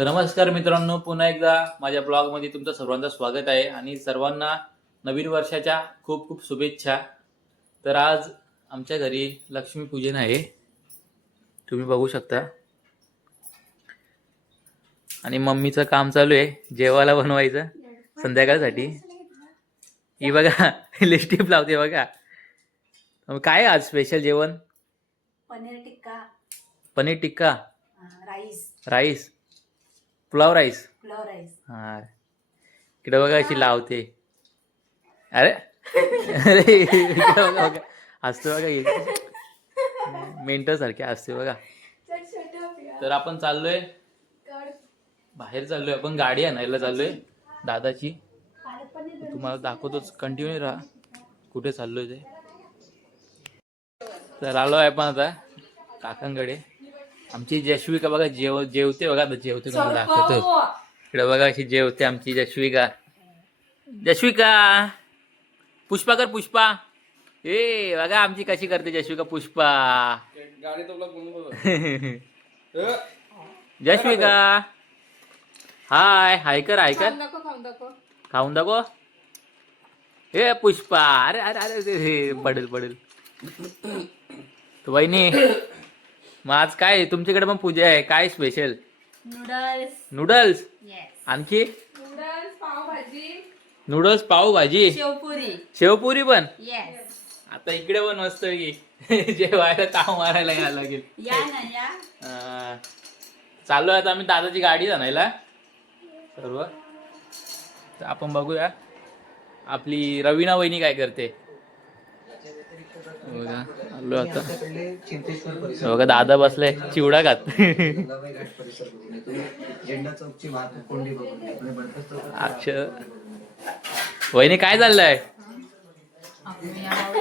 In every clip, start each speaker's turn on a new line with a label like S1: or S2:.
S1: तर नमस्कार मित्रांनो पुन्हा एकदा माझ्या ब्लॉगमध्ये तुमचं सर्वांचं स्वागत आहे आणि सर्वांना नवीन वर्षाच्या खूप खूप शुभेच्छा. तर आज आमच्या घरी लक्ष्मीपूजन आहे. तुम्ही बघू शकता. आणि मम्मीचं काम चालू आहे जेवायला बनवायचं संध्याकाळसाठी. ही बघा लिस्टिप लावते बघा. मग काय आज स्पेशल जेवण?
S2: Paneer tikka.
S1: Paneer tikka.
S2: Rice.
S1: Rice. Pulao rice?
S2: Pulao rice.
S1: हा इकडे बघा अशी लावते. अरे. अरे इकडे बघा बघा. असते बघा मेंटल सारखे असते बघा. तर आपण चाललोय. बाहेर चाललोय आपण गाडी आणायला चाललोय. दादाची. तुम्हाला दाखवतोच. कंटिन्यू राहा. कुठे चाललोय ते? तर आलो आहे आपण आता काकांकडे. आमची जशविका बघा जेव जेवते बघा जेवते तुम्हाला दाखवतो. इकडे बघा अशी जेवते आमची जशविका जशविका पुष्पा कर पुष्पा. ए बघा आमची कशी करते जशविका पुष्पा. जशविका हाय हाय कर हाय कर. खाऊन दाखव हे पुष्पा अरे अरे अरे हे पडेल पडेल वहिनी. मग आज काय आहे? तुमच्याकडे पण पूजा आहे. काय स्पेशल
S2: नूडल्स
S1: नूडल्स
S2: येस
S1: आणखी? नूडल्स पाव भाजी
S2: शेवपुरी.
S1: शेवपुरी पण?
S2: येस
S1: आता इकडे पण मस्त की. जेवायला ताव मारायला घ्यायला लागेल.
S2: या ना या.
S1: अं, चाललो आता आम्ही दादाची गाडी आणायला. सर्व. तर आपण बघूया. आपली रवीना वहिनी काय करते? आलो आता. बघा दादा बसलाय चिवडा खात.
S3: झेंडा चौकची वाहतूक कोंडी बघून बरखास्त
S1: अक्षर वहिनी काय चाललंय?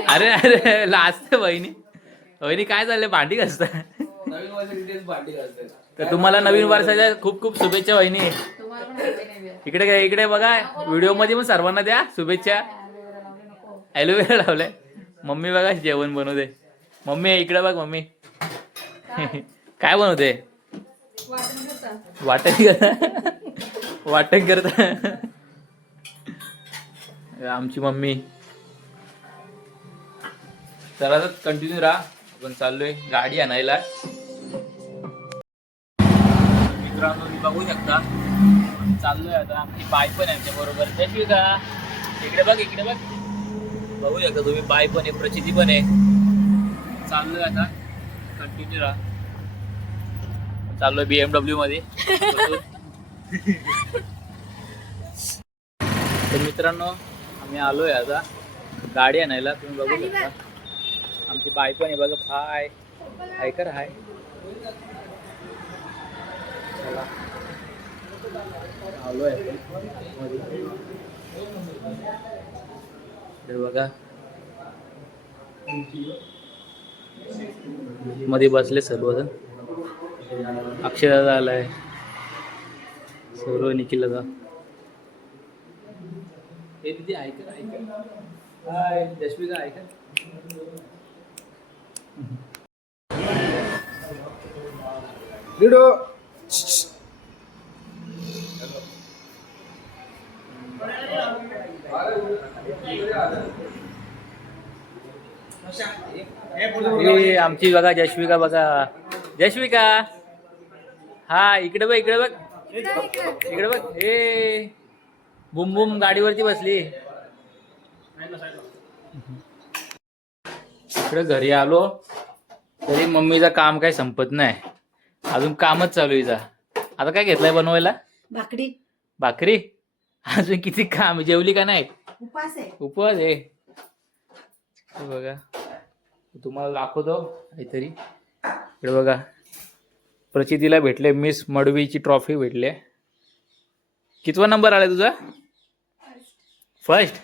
S1: अरे अरे लाजते वहिनी. वहिनी काय चाललंय? भांडी घासता. तर तुम्हाला नवीन वर्षाच्या खूप खूप शुभेच्छा वहिनी. इकडे काय इकडे बघा. व्हिडिओमध्ये पण सर्वांना द्या शुभेच्छा. ॲलोवेरा लावलाय मम्मी बघा जेवण बनवते. मम्मी इकडे बघ मम्मी. काय बनवते? वाटण करता. वाटण करता. आमची मम्मी. तर आता कंटिन्यू राहा. आपण चाललोय गाडी आणायला. मित्रांनो तुम्ही बघू शकता. चाललोय आता. आमची बाय पण आहे आमच्या बरोबर. जशी का इकडे बघ इकडे बघ. बघू शकता तुम्ही. बाय पण आहे प्रचिती पण आहे. चाललोय आता. कंटिन्यू राहा. चाललोय बीएमडब्ल्यू मध्ये. तर मित्रांनो आम्ही आलोय आता. गाडी आणायला. तुम्ही बघू शकता. आमची बाय पण आहे बघा. हाय. हाय कर हाय. चला. आलोय. हे बघा. मध्ये बसले सर्वजण. अक्षराचा आलाय. सर्व निखिल निखिलचा हे तिथे ऐक ऐक. हाय जशविका ऐक.
S4: लिडो
S1: हे आमची बघा जशविका बघा. जशविका हा इकडे बघ इकडे बघ. इकडे बघ. हे. बुम बुम गाडीवरती बसली. इकडे घरी आलो. तरी मम्मीचं काम काही संपत नाही. अजून कामच चालू आहे हिचा. आता काय घेतलंय बनवायला?
S2: भाकरी.
S1: भाकरी? अजून किती काम? जेवली का नाही?
S2: उपास आहे.
S1: उपवास आहे. हे बघा. तुम्हाला दाखवतो काहीतरी. इकडे बघा. प्रचितीला भेटले मिस मडवीची ट्रॉफी भेटले. कितवा नंबर आला तुझा? फर्स्ट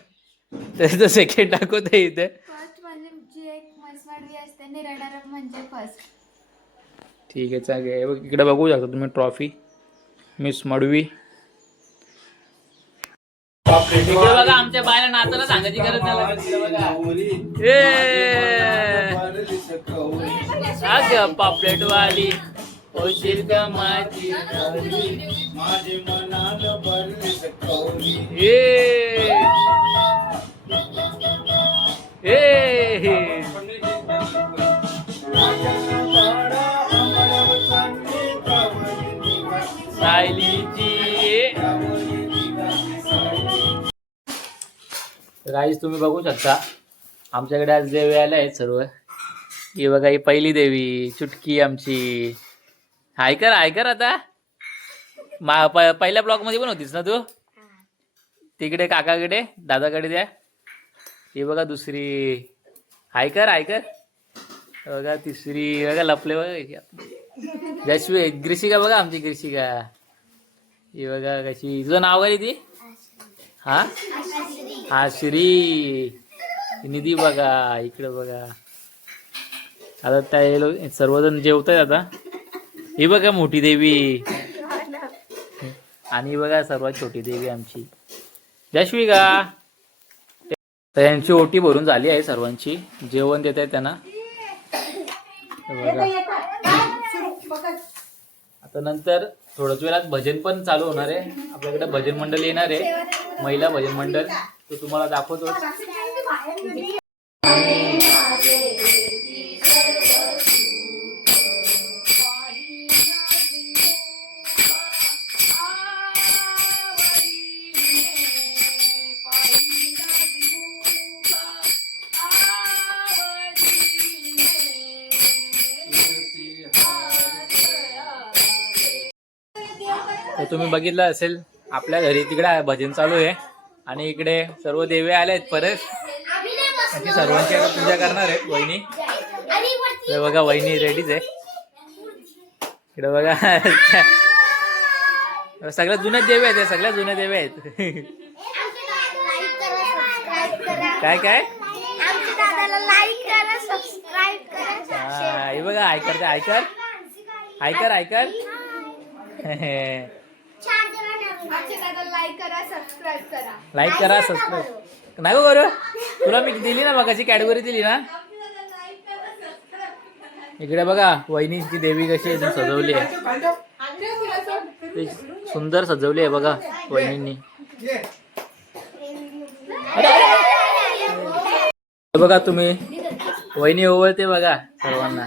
S1: तरी तो सेकंड दाखवतो इथे.
S5: फर्स्ट म्हणजे म्हणजे फर्स्ट
S1: ठीक आहे चालेल बघ इकडे बघू शकता तुम्ही ट्रॉफी. मिस मडवी. आमच्या बायला नाचायला सांगायची गरज नाही! अगं पापलेट वाली होशील का माझी
S4: माझे मनात भरलीस कौरी
S1: ए. गाईज तुम्ही बघू शकता. आमच्याकडे आज देवी आल्या आहेत सर्व. ही बघा ही पहिली देवी चुटकी आमची. ऐकर ऐकर आता. मा प पहिल्या ब्लॉकमध्ये पण होतीस ना तू? तिकडे काकाकडे दादाकडे द्या. ही बघा दुसरी. ऐकर ऐकर बघा तिसरी. बघा लपले बघा जशवी ग्रिशिका बघा आमची ग्रिशिका ही बघा कशी. तुझं नाव काय ती? हा? हा श्री. निधी बघा इकडं बघा. आता त्या लोक सर्वजण जेवत आहेत आता. ही बघा मोठी देवी. आणि बघा सर्वात छोटी देवी आमची. जशवी का? तर यांची ओटी भरून झाली आहे सर्वांची. जेवण देत आहे त्यांना. बघा. आता नंतर थोड्याच वेळात भजन पण चालू होणार आहे. आपल्याकडे भजन मंडळ येणार आहे. महिला भजन मंडळ. तो तुम्हाला दाखवतो. तुम्ही बघितलं असेल आपल्या घरी तिकडे भजन चालू आहे. आणि इकडे सर्व देवी आल्या आहेत परत. आणि सर्वांची आता पूजा करणार आहेत वहिनी. हे बघा वहिनी रेडीच आहे. इकडे बघा. सगळ्यात जुन्या देवी आहेत या सगळ्यात जुन्या देवी आहेत. काय काय? हा, बघा ऐकर ते ऐकर ऐकर ऐकर
S5: आमच्या दादाला लाईक करा सबस्क्राईब करा
S1: लाईक करा. सबस्क्राईब नाही करू तुला मी दिली ना मग कॅटेगरी दिली ना? इकडे बघा वहिनीची देवी कशी एकदम सजवली आहे. सुंदर सजवली आहे बघा वहिनींनी. बघा तुम्ही वहिनी ओवळते बघा सर्वांना.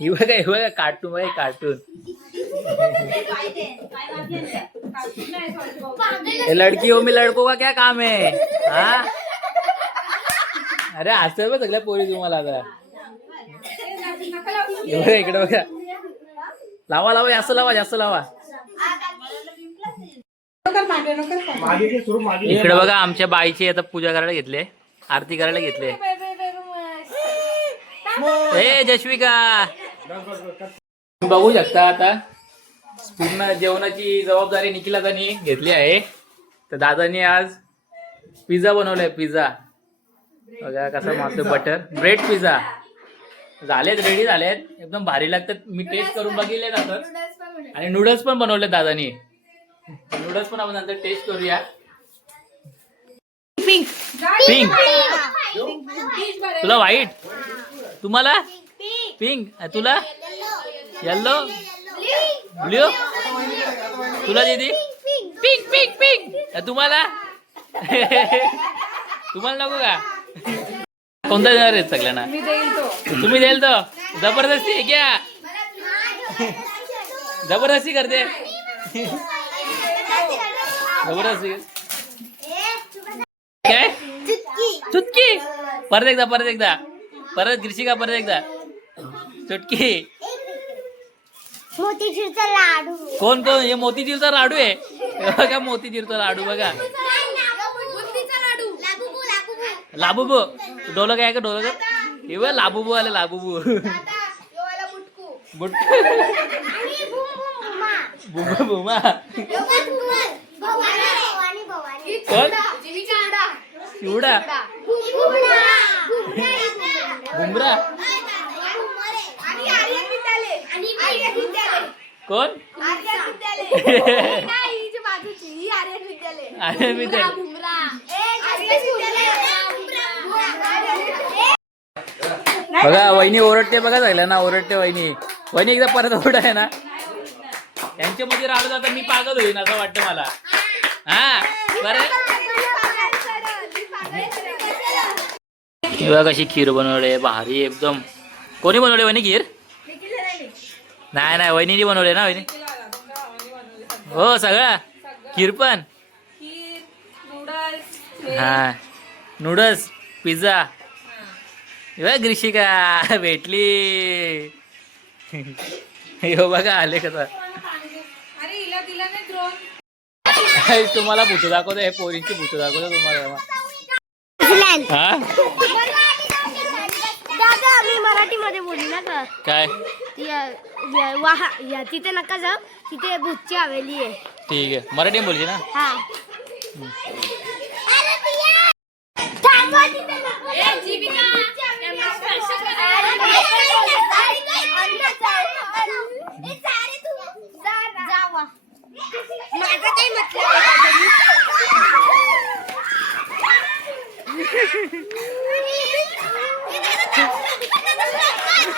S1: ही बघा हे बघा कार्टून बघा कार्टून लड़की हो मी लड़को का क्या काम है? हा? अरे असं बघ सगळ्या पोरी तुम्हाला आता इकडे बघा लावा लावा जास्त लावा जास्त लावा। इकडे बघा आमच्या बाईची आता पूजा करायला घेतले आरती करायला घेतले. ए जश्विका! बघू शकता आता. पूर्ण जेवणाची जबाबदारी निखिला त्यांनी घेतली आहे. तर दादानी आज पिझ्झा बनवलाय पिझ्झा. बघा कसा मारतो बटर ब्रेड पिझ्झा झालेत रेडी झालेत. एकदम भारी लागतात. मी टेस्ट करून बघितले जातात आणि नूडल्स पण बनवले दादानी. नूडल्स पण आपण नंतर टेस्ट करूया. पिंक पिंक तुला व्हाईट तुम्हाला? पिंक तुला येल्लो ब्ल्यू तुला दीदी पिंक पिंक पिंक तुम्हाला तुम्हाला नको का कोणता देणार आहेत सगळ्यांना तुम्ही द्याल तो जबरदस्ती आहे क्या जबरदस्ती करते जबरदस्ती काय चुटकी परत एकदा परत एकदा परत गिरशिका परत एकदा चुटकी.
S5: मोतीचूरचा लाडू.
S1: कोण कोण? हे मोतीचूरचा लाडू आहे. बघा मोतीचूरचा लाडू बघा.
S5: लाबुबू लाबुबू.
S1: लाबुबू. डोलं काय का डोलं हे बघ लाबुबू आले लाबुबू. बुट
S5: बुम बुम चिवडा बुमरा बुमरा
S1: बुमरा
S5: आणि आर्यन विद्यालय आणि आर्यन विद्यालय
S1: कोण
S5: आर्यन विद्यालय नाही ही जी बाजूची ही आर्यन विद्यालय
S1: आर्यन विद्यालय.
S5: बुमरा आर्यन विद्यालय.
S1: बघा वहिनी ओरडते बघा झाल्या ना ओरडते वहिनी. वहिनी एकदा परत उडा आहे ना. यांच्यामध्ये राहिलो तर आता मी पागल होईन असं वाटतं मला. हा बरं. ही बघा कशी खीर बनवली भारी एकदम. कोणी बनवली वहिनी खीर? नाही नाही वहिनीने बनवले ना वहिनी? हो सगळा? खीर पण हा. Noodles pizza. बघ ग्रिशिका भेटली. हो बघा आले कसा तुम्हाला भूत दाखवतो हे पोरींची भूत दाखवतो तुम्हाला. हा
S5: दादा मी मराठी मध्ये
S1: काय?
S5: या- या- वाहा या तिथे नका जाऊ. तिथे भूतची हवेली आहे.
S1: ठीक आहे. मराठी बोलची ना?
S5: हा. माझं काही काय